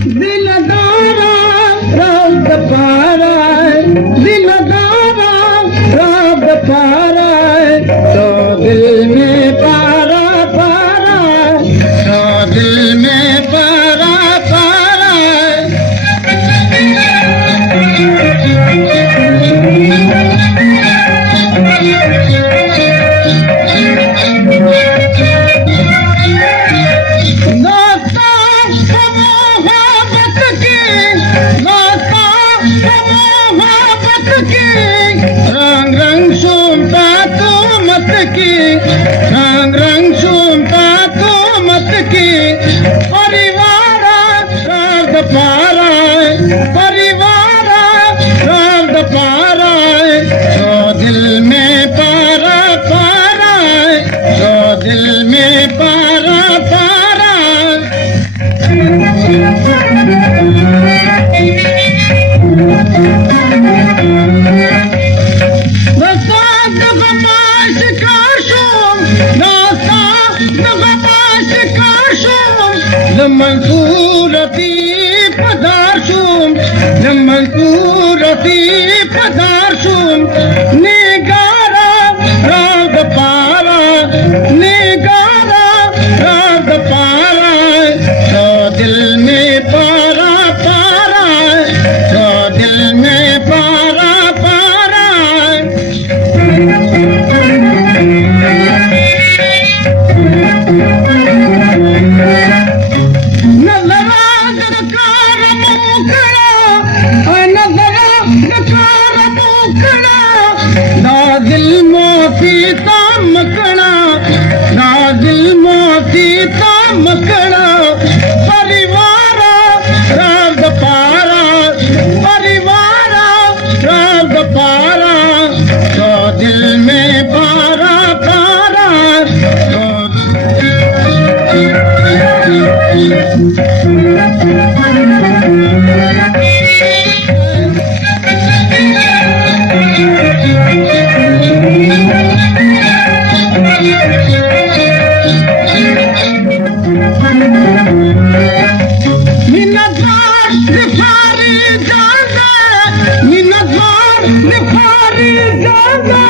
दिलदारा रात पारा दिलदारा रात पारा तो दिल में पारा पारा तो दिल में पारा पारा रंग रंग सुनता तो मत की रंग रंग सुनता तो मत की परिवार रात पारा परिवार रात पारा तो दिल में पारा पारा तो दिल में पारा पारा Lamansurati padarsum Lamansurati padarsum Nigara ragpara Nigara ragpara So dil mein para para So dil mein para para ना दिल मोती तमकना ना दिल मोती तमकना परिवार राग पारा परिवार राग पारा तो दिल में पारा पारा मिन्नतवार निफारी जागा मिन्नतवार निफारी जागा